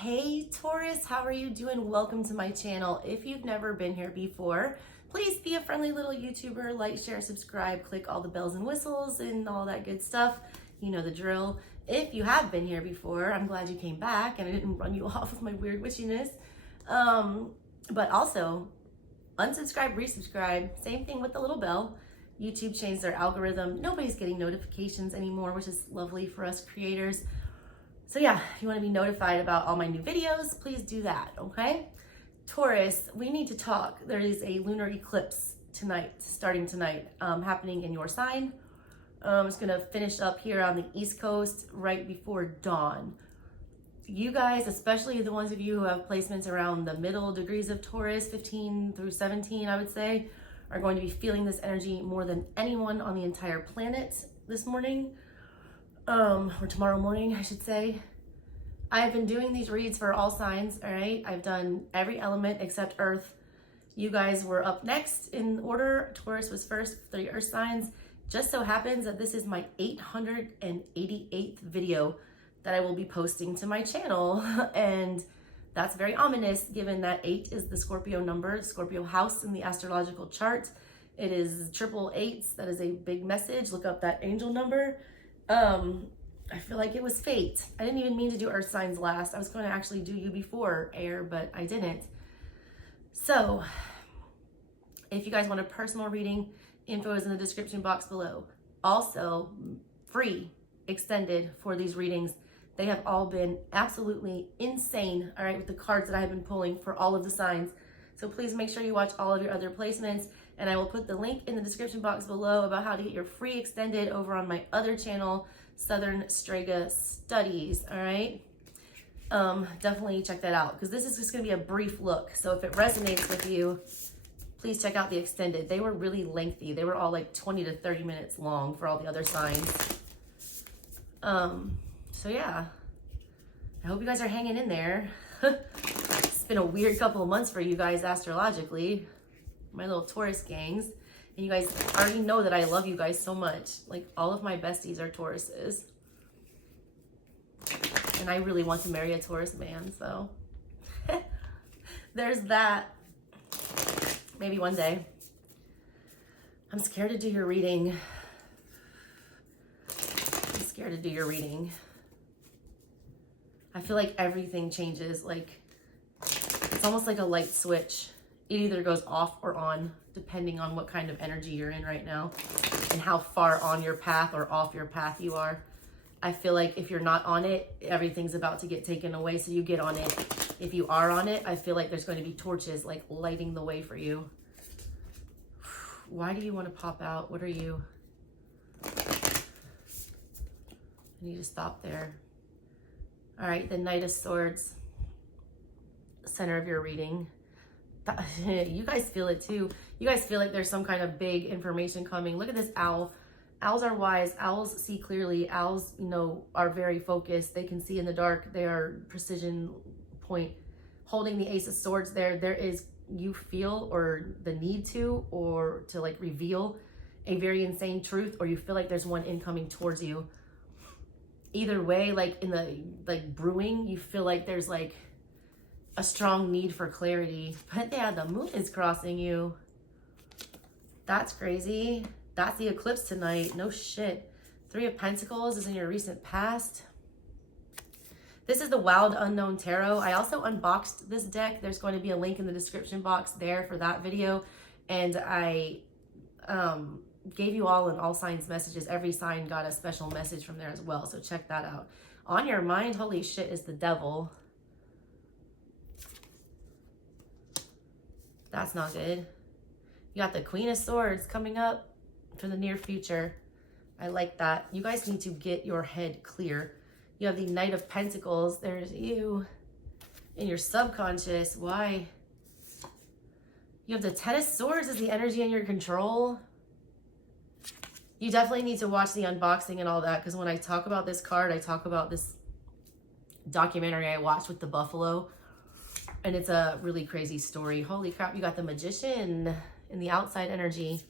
Hey Taurus, how are you doing? Welcome to my channel. If you've never been here before, please be a friendly little YouTuber, like, share, subscribe, click all the bells and whistles and all that good stuff. You know the drill. If you have been here before, I'm glad you came back and I didn't run you off with my weird witchiness. But also, unsubscribe, resubscribe, same thing with the little bell. YouTube changed their algorithm. Nobody's getting notifications anymore, which is lovely for us creators. So yeah, if you want to be notified about all my new videos, please do that, okay? Taurus, we need to talk. There is a lunar eclipse tonight, starting tonight, happening in your sign. It's gonna finish up here on the East Coast right before dawn. You guys, especially the ones of you who have placements around the middle degrees of Taurus, 15 through 17, I would say, are going to be feeling this energy more than anyone on the entire planet this morning. Or tomorrow morning, I should say. I've been doing these reads for all signs, all right? I've done every element except Earth. You guys were up next in order. Taurus was first for the Earth signs. Just so happens that this is my 888th video that I will be posting to my channel. And that's very ominous given that 8 is the Scorpio number, Scorpio house in the astrological chart. It is triple eights. That is a big message. Look up that angel number. I feel like it was fate. I didn't even mean to do earth signs last. I was going to actually do you before air, but I didn't. So if you guys want a personal reading, info is in the description box below. Also, free, extended for these readings. They have all been absolutely insane, all right, with the cards that I have been pulling for all of the signs. So please make sure you watch all of your other placements, and I will put the link in the description box below about how to get your free extended over on my other channel, SouthernStrega Studies, all right? Definitely check that out, because this is just gonna be a brief look. So if it resonates with you, please check out the extended. They were really lengthy. They were all like 20 to 30 minutes long for all the other signs. So yeah, I hope you guys are hanging in there. It's been a weird couple of months for you guys astrologically, my little Taurus gangs. And you guys already know that I love you guys so much. Like, all of my besties are Tauruses. And I really want to marry a Taurus man, so there's that. Maybe one day. I'm scared to do your reading. I'm scared to do your reading. I feel like everything changes. Like, it's almost like a light switch. It either goes off or on, depending on what kind of energy you're in right now and how far on your path or off your path you are. I feel like if you're not on it, everything's about to get taken away, so you get on it. If you are on it, I feel like there's going to be torches like lighting the way for you. Why do you want to pop out? What are you? I need to stop there. All right, the Knight of Swords, center of your reading. You guys feel it too. You guys feel like there's some kind of big information coming. Look at this owl. Owls are wise. Owls see clearly. Owls, you know, are very focused. They can see in the dark. They are precision point. Holding the Ace of Swords there is, you feel, or the need to, or to like reveal a very insane truth, or you feel like there's one incoming towards you. Either way, like in the brewing, you feel like there's like a strong need for clarity. But yeah, the moon is crossing you. That's crazy. That's the eclipse tonight. No shit. 3 of Pentacles is in your recent past. This is the Wild Unknown Tarot. I also unboxed this deck. There's going to be a link in the description box there for that video. And I gave you all in all signs messages. Every sign got a special message from there as well. So check that out. On your mind, holy shit, is the Devil. That's not good. You got the Queen of Swords coming up for the near future. I like that. You guys need to get your head clear. You have the Knight of Pentacles. There's you in your subconscious. Why? You have the Ten of Swords as the energy in your control. You definitely need to watch the unboxing and all that, because when I talk about this card, I talk about this documentary I watched with the buffalo. And it's a really crazy story. Holy crap, you got the Magician in the outside energy.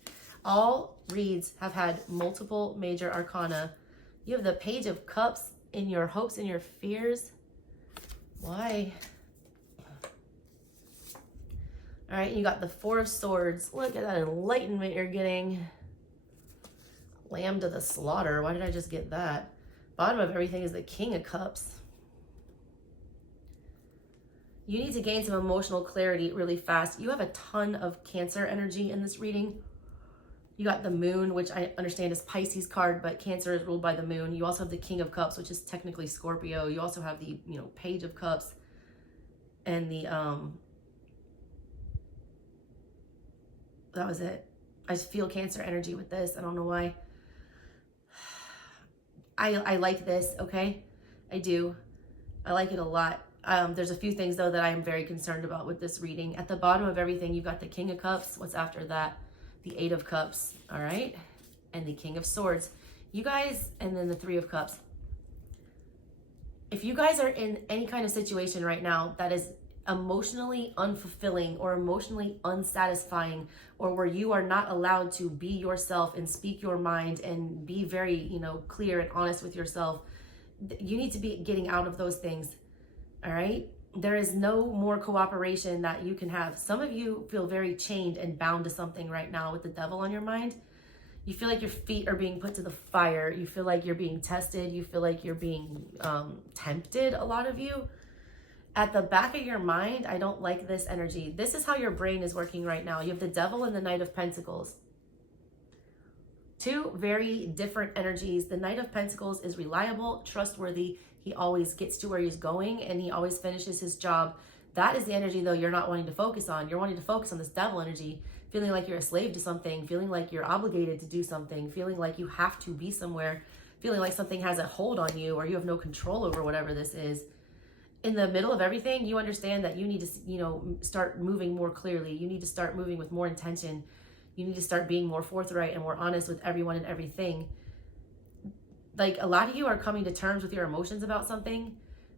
All reads have had multiple major arcana. You have the Page of Cups in your hopes and your fears. Why? All right, you got the Four of Swords. Look at that enlightenment you're getting. Lamb to the slaughter. Why did I just get that? Bottom of everything is the King of Cups. You need to gain some emotional clarity really fast. You have a ton of Cancer energy in this reading. You got the Moon, which I understand is Pisces card, but Cancer is ruled by the Moon. You also have the King of Cups, which is technically Scorpio. You also have the, Page of Cups and the, that was it. I just feel Cancer energy with this. I don't know why. I like this, okay? I do. I like it a lot. There's a few things, though, that I am very concerned about with this reading. At the bottom of everything, you've got the King of Cups. What's after that? The Eight of Cups, all right? And the King of Swords. You guys, and then the Three of Cups. If you guys are in any kind of situation right now that is emotionally unfulfilling or emotionally unsatisfying, or where you are not allowed to be yourself and speak your mind and be very, clear and honest with yourself, you need to be getting out of those things, all right? There is no more cooperation that you can have. Some of you feel very chained and bound to something right now with the devil on your mind. You feel like your feet are being put to the fire. You feel like you're being tested. You feel like you're being tempted, a lot of you. At the back of your mind, I don't like this energy. This is how your brain is working right now. You have the Devil and the Knight of Pentacles. Two very different energies. The Knight of Pentacles is reliable, trustworthy. He always gets to where he's going and he always finishes his job. That is the energy, though, you're not wanting to focus on. You're wanting to focus on this Devil energy, feeling like you're a slave to something, feeling like you're obligated to do something, feeling like you have to be somewhere, feeling like something has a hold on you or you have no control over whatever this is. In the middle of everything, you understand that you need to, start moving more clearly. You need to start moving with more intention. You need to start being more forthright and more honest with everyone and everything. Like, a lot of you are coming to terms with your emotions about something.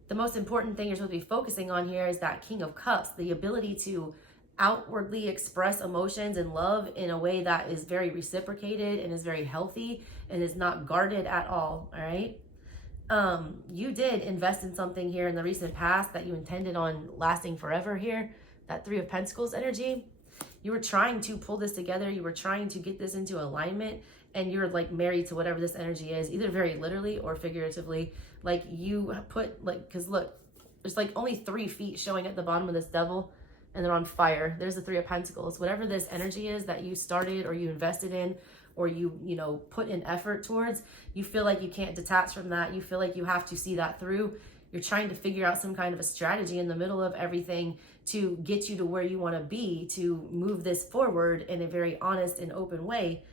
The most important thing you're supposed to be focusing on here is that King of Cups, the ability to outwardly express emotions and love in a way that is very reciprocated and is very healthy and is not guarded at all right? You did invest in something here in the recent past that you intended on lasting forever here. That Three of Pentacles energy. You were trying to pull this together. You were trying to get this into alignment, and you're like married to whatever this energy is, either very literally or figuratively. Like, you put, because look, there's like only 3 feet showing at the bottom of this Devil, and they're on fire. There's the Three of Pentacles. Whatever this energy is that you started or you invested in, or you put in effort towards, you feel like you can't detach from that. You feel like you have to see that through. You're trying to figure out some kind of a strategy in the middle of everything to get you to where you want to be, to move this forward in a very honest and open way.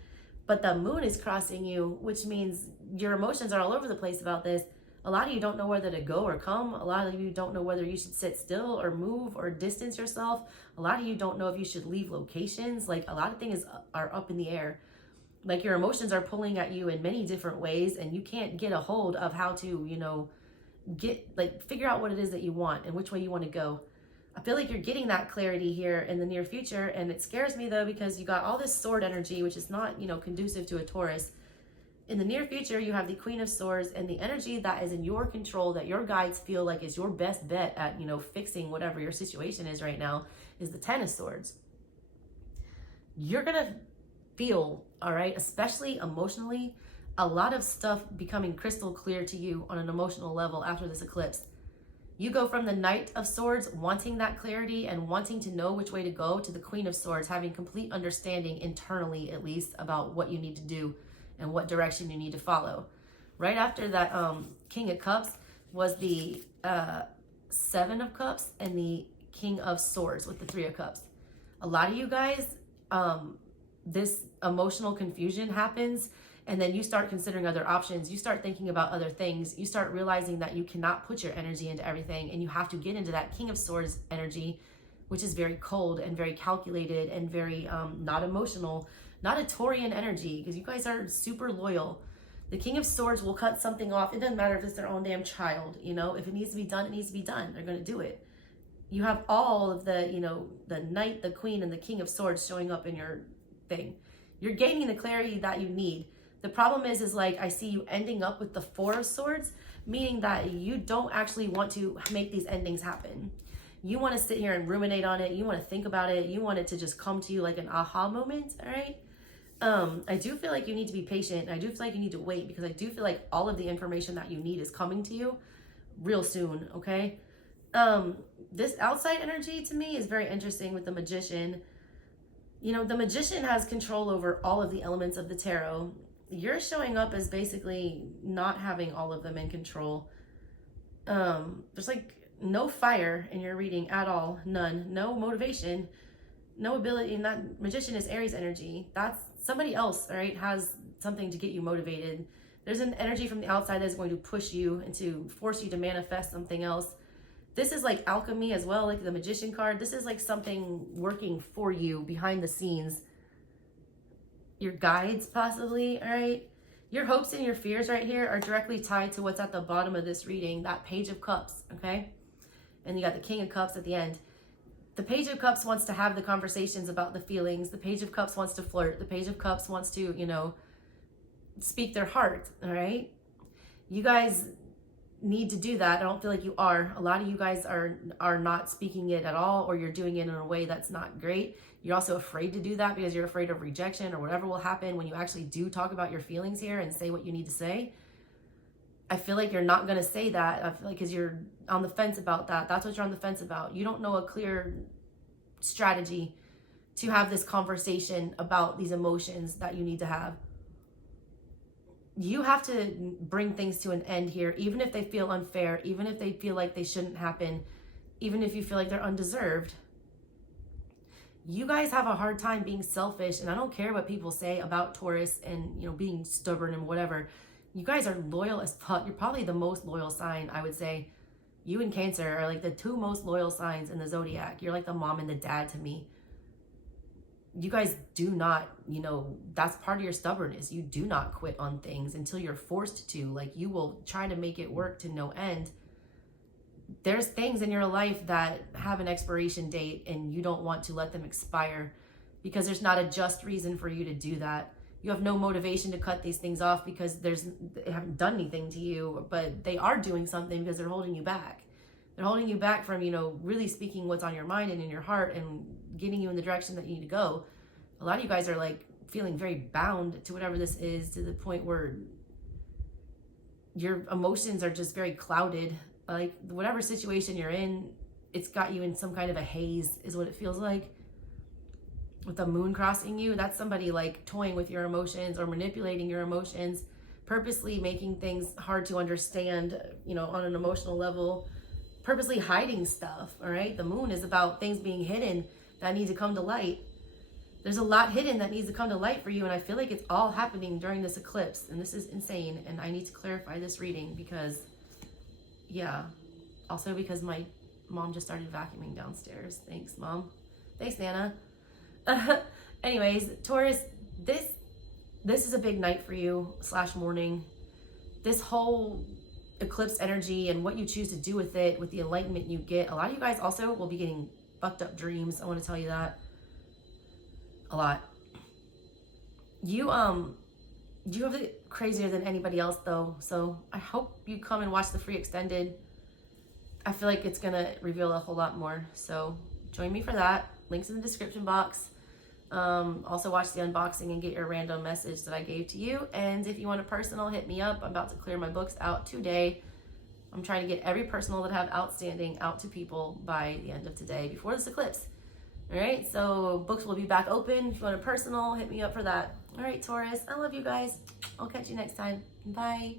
But the Moon is crossing you, which means your emotions are all over the place about this. A lot of you don't know whether to go or come. A lot of you don't know whether you should sit still or move or distance yourself. A lot of you don't know if you should leave locations. Like, a lot of things are up in the air. Like, your emotions are pulling at you in many different ways, and you can't get a hold of how to, figure out what it is that you want and which way you want to go. I feel like you're getting that clarity here in the near future, and it scares me, though, because you got all this sword energy, which is not, conducive to a Taurus. In the near future, you have the Queen of Swords, and the energy that is in your control, that your guides feel like is your best bet at, fixing whatever your situation is right now, is the Ten of Swords. You're going to feel, all right, especially emotionally, a lot of stuff becoming crystal clear to you on an emotional level after this eclipse. You go from the Knight of Swords wanting that clarity and wanting to know which way to go, to the Queen of Swords having complete understanding internally, at least, about what you need to do and what direction you need to follow. Right after that King of Cups was the Seven of Cups and the King of Swords with the Three of Cups. A lot of you guys, this emotional confusion happens, and then you start considering other options. You start thinking about other things. You start realizing that you cannot put your energy into everything, and you have to get into that King of Swords energy, which is very cold and very calculated and very not emotional, not a Taurian energy, because you guys are super loyal. The King of Swords will cut something off. It doesn't matter if it's their own damn child, if it needs to be done, it needs to be done. They're going to do it. You have all of the, the Knight, the Queen, and the King of Swords showing up in your thing. You're gaining the clarity that you need. The problem is like, I see you ending up with the Four of Swords, meaning that you don't actually want to make these endings happen. You want to sit here and ruminate on it. You want to think about it. You want it to just come to you like an aha moment, all right? I do feel like you need to be patient. I do feel like you need to wait, because I do feel like all of the information that you need is coming to you real soon, okay? This outside energy to me is very interesting with the Magician. You know, the Magician has control over all of the elements of the tarot. You're showing up as basically not having all of them in control. There's like no fire in your reading at all. None. No motivation. No ability. And that Magician is Aries energy. That's somebody else, all right, has something to get you motivated. There's an energy from the outside that's going to push you and to force you to manifest something else. This is like alchemy as well, like the Magician card. This is like something working for you behind the scenes. Your guides, possibly, all right? Your hopes and your fears right here are directly tied to what's at the bottom of this reading, that Page of Cups, okay? And you got the King of Cups at the end. The Page of Cups wants to have the conversations about the feelings. The Page of Cups wants to flirt. The Page of Cups wants to, you know, speak their heart, all right? You guys need to do that. I don't feel like you are. A lot of you guys are not speaking it at all, or you're doing it in a way that's not great. You're also afraid to do that because you're afraid of rejection or whatever will happen when you actually do talk about your feelings here and say what you need to say. I feel like you're not going to say that. I feel like because you're on the fence about that. That's what you're on the fence about. You don't know a clear strategy to have this conversation about these emotions that you need to have. You have to bring things to an end here, even if they feel unfair, even if they feel like they shouldn't happen, even if you feel like they're undeserved. You guys have a hard time being selfish, and I don't care what people say about Taurus and, you know, being stubborn and whatever. You guys are loyal as fuck. You're probably the most loyal sign, I would say. You and Cancer are like the two most loyal signs in the zodiac. You're like the mom and the dad to me. You guys do not, you know, that's part of your stubbornness. You do not quit on things until you're forced to. Like, you will try to make it work to no end. There's things in your life that have an expiration date and you don't want to let them expire because there's not a just reason for you to do that. You have no motivation to cut these things off because they haven't done anything to you, but they are doing something because they're holding you back. They're holding you back from, you know, really speaking what's on your mind and in your heart and getting you in the direction that you need to go. A lot of you guys are like feeling very bound to whatever this is, to the point where your emotions are just very clouded. Like, whatever situation you're in, it's got you in some kind of a haze is what it feels like. With the moon crossing you, that's somebody like toying with your emotions or manipulating your emotions, purposely making things hard to understand, you know, on an emotional level, purposely hiding stuff, all right? The moon is about things being hidden that need to come to light. There's a lot hidden that needs to come to light for you, and I feel like it's all happening during this eclipse, and this is insane, and I need to clarify this reading because, yeah, also because my mom just started vacuuming downstairs. Thanks, Mom. Thanks, Nana. Anyways, Taurus, this is a big night for you / morning. This whole eclipse energy and what you choose to do with it, with the enlightenment you get. A lot of you guys also will be getting fucked up dreams. I want to tell you that. A lot. You have it crazier than anybody else though. So I hope you come and watch the free extended. I feel like it's gonna reveal a whole lot more. So join me for that. Links in the description box. Also watch the unboxing and get your random message that I gave to you. And if you want a personal, hit me up. I'm about to clear my books out today. I'm trying to get every personal that I have outstanding out to people by the end of today, before this eclipse. All right, so books will be back open. If you want a personal, hit me up for that. All right, Taurus, I love you guys. I'll catch you next time. Bye.